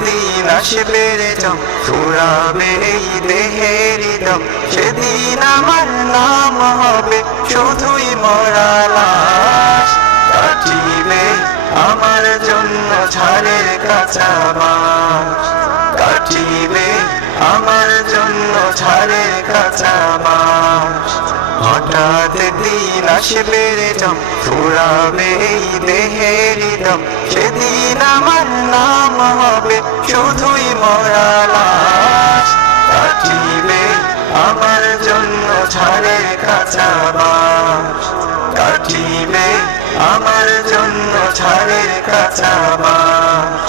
দিন আসবে রে যম, ফুরাবে এই দেহের দম, সেদিন আমার নাম হবে শুধুই মরা লাশ। কাটিবে আমার জন্য ঝাড়ের কাঁচা বাঁশ, কাটিবে আমার জন্য ঝাড়ের কাঁচা বাঁশ। হঠাৎ দিন আসবে রে যম, ফুরাবে এই দেহের দম, সেদিন আমার নাম হবে শুধুই মরা লাশ। কাটিবে আমার জন্য ঝাড়ের কাঁচা বাঁশ, কাটিবে আমার জন্য ঝাড়ের কাঁচা বাঁশ।